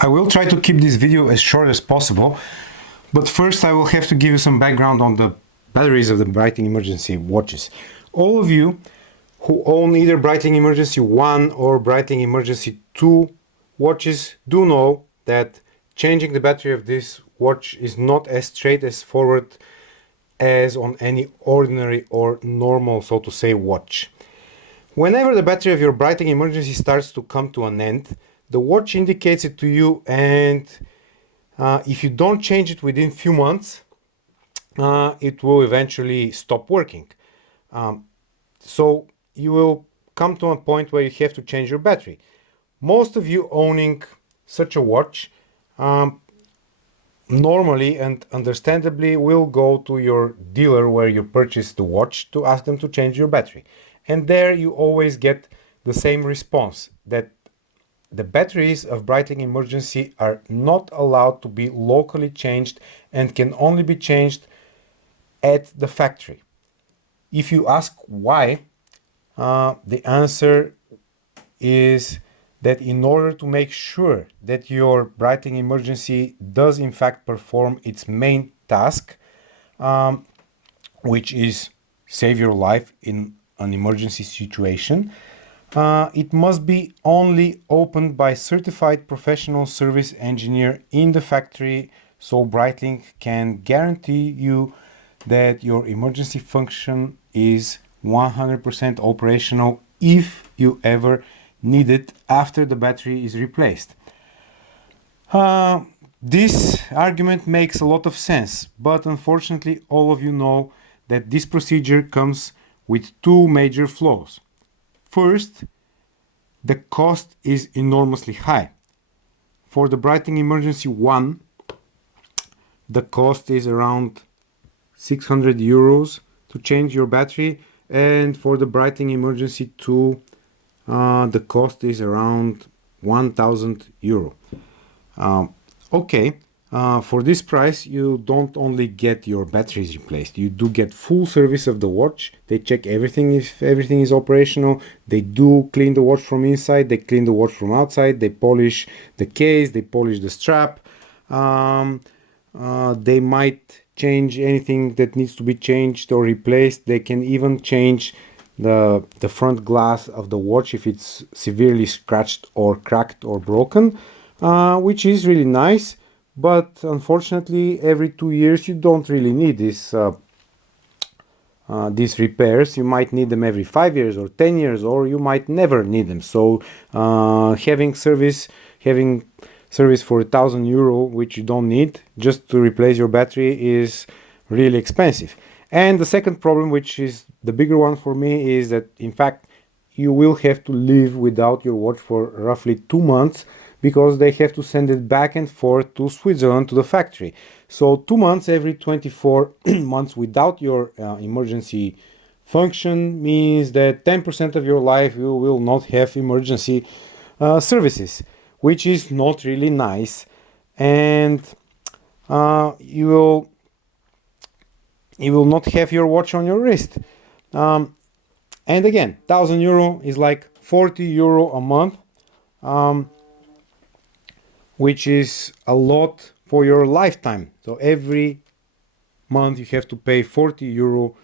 I will try to keep this video as short as possible, but first I will have to give you some background on the batteries of the Breitling Emergency watches. All of you who own either Breitling Emergency I or Breitling Emergency II watches do know that changing the battery of this watch is not as straight as forward as on any ordinary or normal, so to say, watch. Whenever the battery of your Breitling Emergency starts to come to an end, the watch indicates it to you, and if you don't change it within few months, it will eventually stop working. So you will come to a point where you have to change your battery. Most of you owning such a watch normally and understandably will go to your dealer where you purchased the watch to ask them to change your battery. And there you always get the same response, that the batteries of Breitling Emergency are not allowed to be locally changed and can only be changed at the factory. If you ask why, the answer is that in order to make sure that your Breitling Emergency does in fact perform its main task, which is save your life in an emergency situation, it must be only opened by certified professional service engineer in the factory, so Breitling can guarantee you that your emergency function is 100% operational if you ever need it after the battery is replaced. This argument makes a lot of sense, but unfortunately all of you know that this procedure comes with two major flaws. First, the cost is enormously high. For the Breitling Emergency I, the cost is around 600 euros to change your battery, and for the Breitling Emergency II, the cost is around 1000 euro. For this price, you don't only get your batteries replaced, you do get full service of the watch. They check everything, if everything is operational. They do clean the watch from inside, they clean the watch from outside, they polish the case, they polish the strap. They might change anything that needs to be changed or replaced. They can even change the front glass of the watch if it's severely scratched or cracked or broken, which is really nice. But unfortunately, every 2 years you don't really need these repairs. You might need them every 5 years or 10 years, or you might never need them. So having service for 1000 euro, which you don't need, just to replace your battery, is really expensive. And the second problem, which is the bigger one for me, is that in fact you will have to live without your watch for roughly 2 months, because they have to send it back and forth to Switzerland to the factory. So 2 months every 24 months without your emergency function means that 10% of your life you will not have emergency services, which is not really nice. And you will not have your watch on your wrist. And again, 1000 euro is like 40 euro a month, which is a lot for your lifetime. So every month you have to pay 40 euro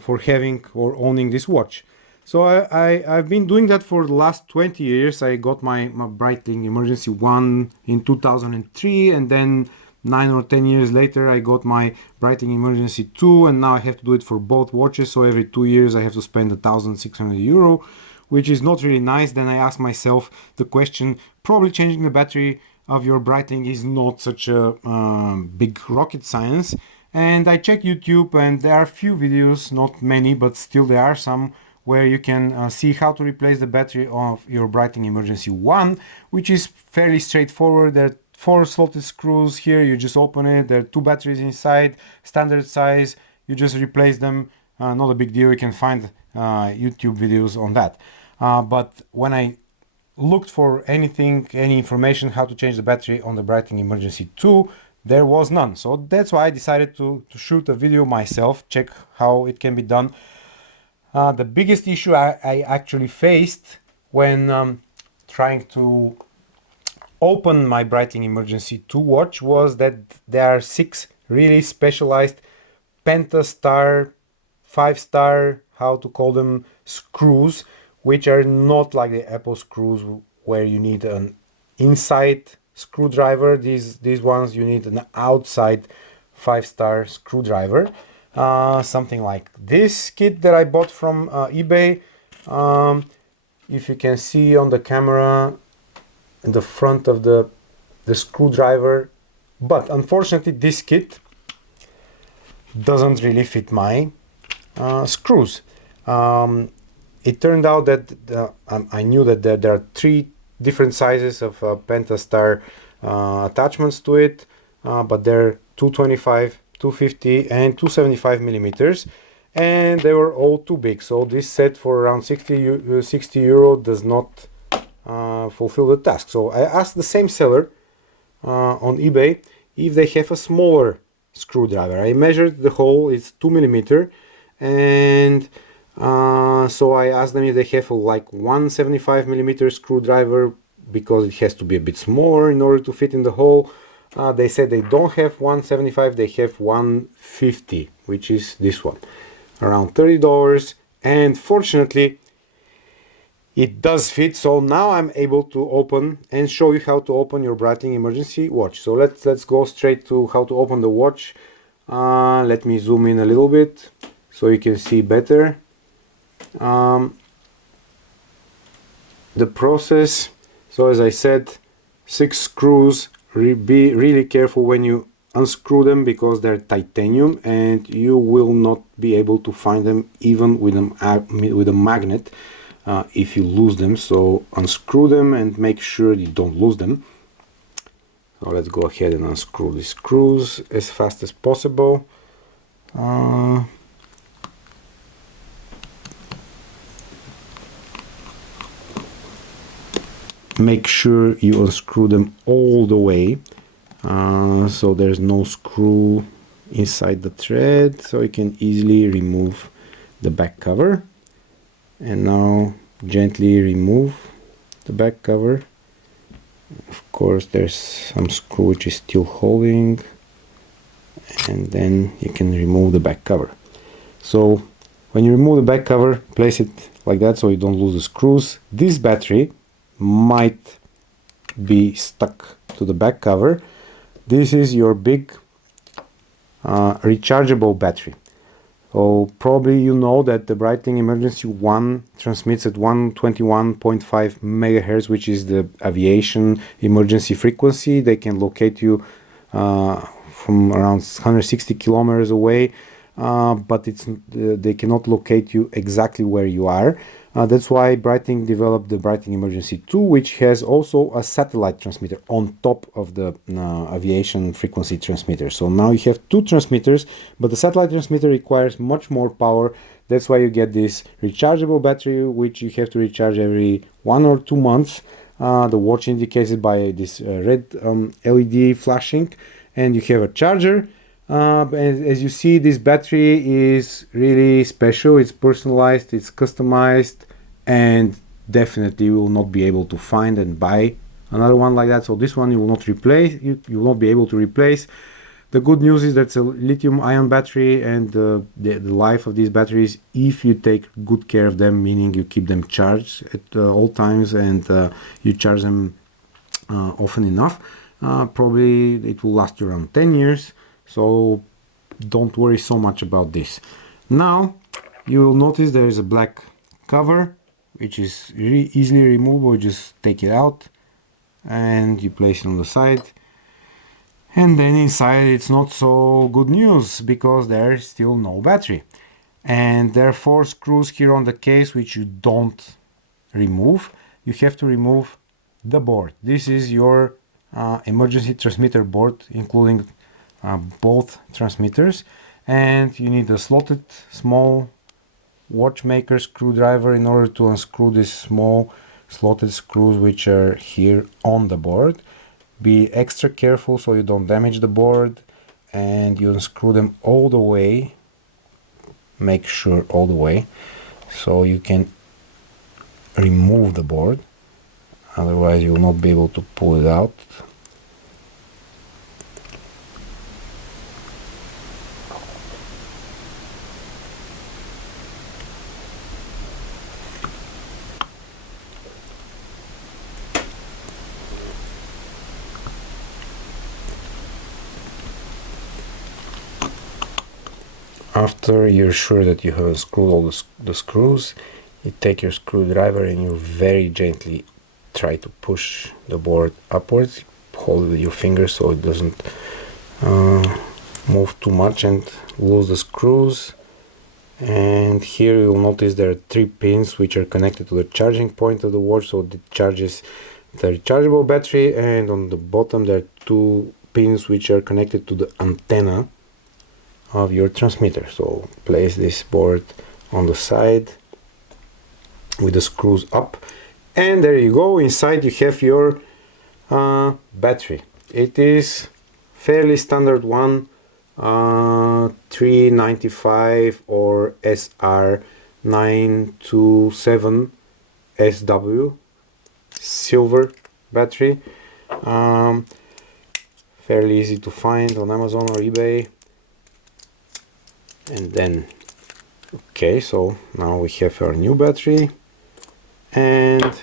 for having or owning this watch. So I've been doing that for the last 20 years. I got my Breitling Emergency I in 2003, and then 9 or 10 years later I got my Breitling Emergency II, and now I have to do it for both watches. So every 2 years I have to spend 1600 euro, which is not really nice. Then I ask myself the question, probably changing the battery of your Breitling is not such a big rocket science. And I check YouTube, and there are a few videos, not many, but still there are some, where you can see how to replace the battery of your Breitling Emergency I, which is fairly straightforward. There are 4 slotted screws here, you just open it, there are 2 batteries inside, standard size, you just replace them, not a big deal. You can find YouTube videos on that. But when I looked for any information how to change the battery on the Breitling Emergency II, there was none. So that's why I decided to shoot a video myself, check how it can be done. The biggest issue I actually faced when trying to opened my Breitling Emergency II watch was that there are 6 really specialized pentastar, 5-star, how to call them, screws, which are not like the Apple screws where you need an inside screwdriver. These ones you need an outside 5-star screwdriver. Something like this kit that I bought from eBay. If you can see on the camera in the front of the screwdriver, but unfortunately this kit doesn't really fit my screws. It turned out that I knew that there are 3 different sizes of pentastar attachments to it, but they're 225, 250 and 275 millimeters, and they were all too big. So this set for around 60 euro does not fulfill the task. So I asked the same seller on eBay if they have a smaller screwdriver. I measured the hole, it's 2 millimeter, and so I asked them if they have a like 175 millimeter screwdriver, because it has to be a bit smaller in order to fit in the hole. They said they don't have 175, they have 150, which is this one, around $30, and fortunately it does fit. So now I'm able to open and show you how to open your Breitling Emergency watch. So let's go straight to how to open the watch. Let me zoom in a little bit so you can see better the process. So as I said, 6 screws. Be really careful when you unscrew them, because they're titanium and you will not be able to find them even with a magnet if you lose them. So unscrew them and make sure you don't lose them. So let's go ahead and unscrew the screws as fast as possible. Make sure you unscrew them all the way, so there's no screw inside the thread, so you can easily remove the back cover. And now gently remove the back cover. Of course there's some screw which is still holding, and then you can remove the back cover. So when you remove the back cover, place it like that so you don't lose the screws. This battery might be stuck to the back cover. This is your big rechargeable battery. So probably you know that the Breitling Emergency I transmits at 121.5 megahertz, which is the aviation emergency frequency. They can locate you from around 160 kilometers away, but they cannot locate you exactly where you are. That's why Breitling developed the Breitling Emergency II, which has also a satellite transmitter on top of the aviation frequency transmitter. So now you have 2 transmitters, but the satellite transmitter requires much more power. That's why you get this rechargeable battery, which you have to recharge every 1 or 2 months. The watch indicates it by this red LED flashing, and you have a charger. As you see, this battery is really special. It's personalized, it's customized, and definitely you will not be able to find and buy another one like that. So this one you will not replace. You will not be able to replace. The good news is that it's a lithium-ion battery, and the life of these batteries, if you take good care of them, meaning you keep them charged at all times and you charge them often enough, probably it will last you around 10 years. So don't worry so much about this. Now you will notice there is a black cover, which is really easily removable. Just take it out and you place it on the side. And then inside it's not so good news, because there is still no battery. And there are 4 screws here on the case which you don't remove. You have to remove the board. This is your emergency transmitter board, including both transmitters, and you need a slotted small watchmaker screwdriver in order to unscrew these small slotted screws which are here on the board. Be extra careful so you don't damage the board, and you unscrew them all the way. Make sure all the way so you can remove the board. otherwise you will not be able to pull it out. After you're sure that you have unscrewed all the screws, you take your screwdriver and you very gently try to push the board upwards. Hold it with your fingers so it doesn't move too much and lose the screws. And here you'll notice there are 3 pins which are connected to the charging point of the watch, so it charges the rechargeable battery, and on the bottom there are 2 pins which are connected to the antenna of your transmitter. So place this board on the side with the screws up, and there you go. Inside you have your battery. It is fairly standard one, 395 or SR927 SW silver battery, fairly easy to find on Amazon or eBay. And then okay, so now we have our new battery and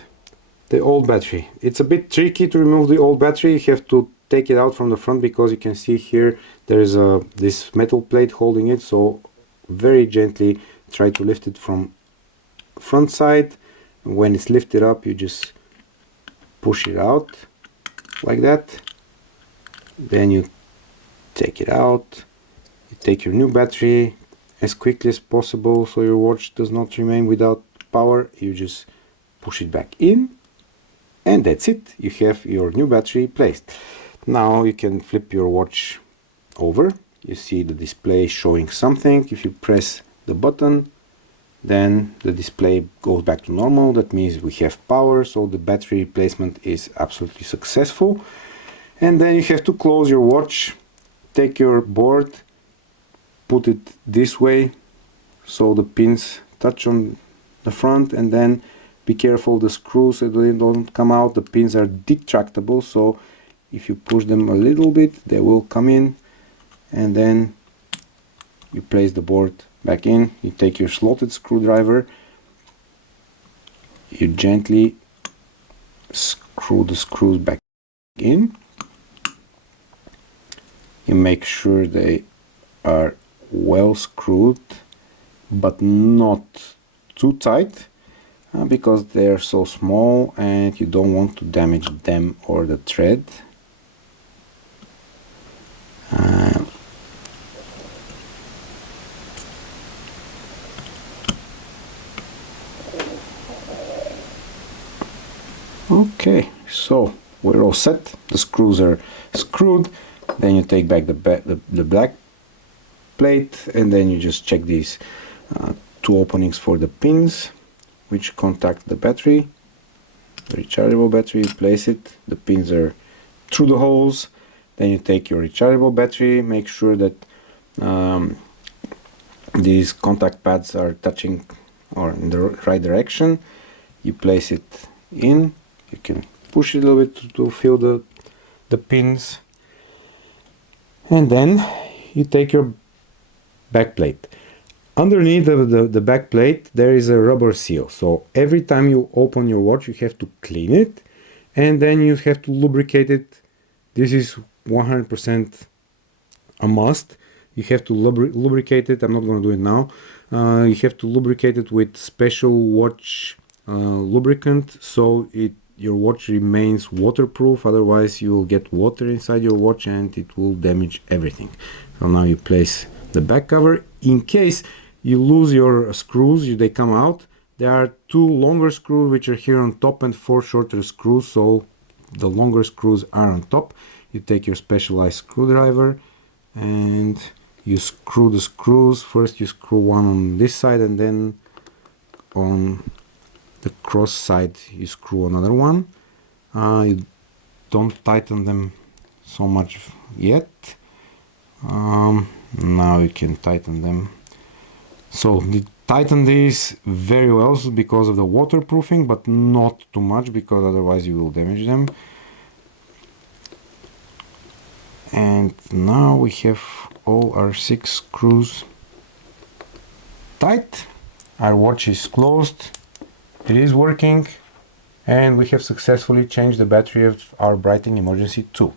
the old battery. It's a bit tricky to remove the old battery. You have to take it out from the front because you can see here there is this metal plate holding it, so very gently try to lift it from front side. When it's lifted up, you just push it out like that, then you take it out. You take your new battery as quickly as possible so your watch does not remain without power. You just push it back in, and that's it. You have your new battery placed. Now you can flip your watch over. You see the display showing something. If you press the button, then the display goes back to normal. That means we have power, so the battery replacement is absolutely successful. And then you have to close your watch. Take your board, put it this way so the pins touch on the front, and then be careful the screws so they don't come out. The pins are detractable, so if you push them a little bit they will come in, and then you place the board back in. You take your slotted screwdriver, you gently screw the screws back in. You make sure they are well screwed but not too tight, because they are so small and you don't want to damage them or the thread. Okay, so we're all set. The screws are screwed. Then you take back the black plate, and then you just check these 2 openings for the pins which contact the battery, the rechargeable battery. You place it, the pins are through the holes. Then you take your rechargeable battery, make sure that these contact pads are touching or in the right direction. You place it in. You can push it a little bit to fill the pins, and then you take your back plate. Underneath the back plate there is a rubber seal, so every time you open your watch you have to clean it, and then you have to lubricate it. This is 100% a must. You have to lubricate it. I'm not going to do it now. You have to lubricate it with special watch lubricant, so your watch remains waterproof. Otherwise you will get water inside your watch and it will damage everything. So now you place the back cover. In case you lose your screws, they come out. There are 2 longer screws which are here on top and 4 shorter screws, so the longer screws are on top. You take your specialized screwdriver and you screw the screws. First you screw one on this side, and then on the cross side you screw another one. You don't tighten them so much yet. Now you can tighten them. So tighten this very well because of the waterproofing, but not too much because otherwise you will damage them. And now we have all our 6 screws tight. Our watch is closed, it is working, and we have successfully changed the battery of our Breitling Emergency II.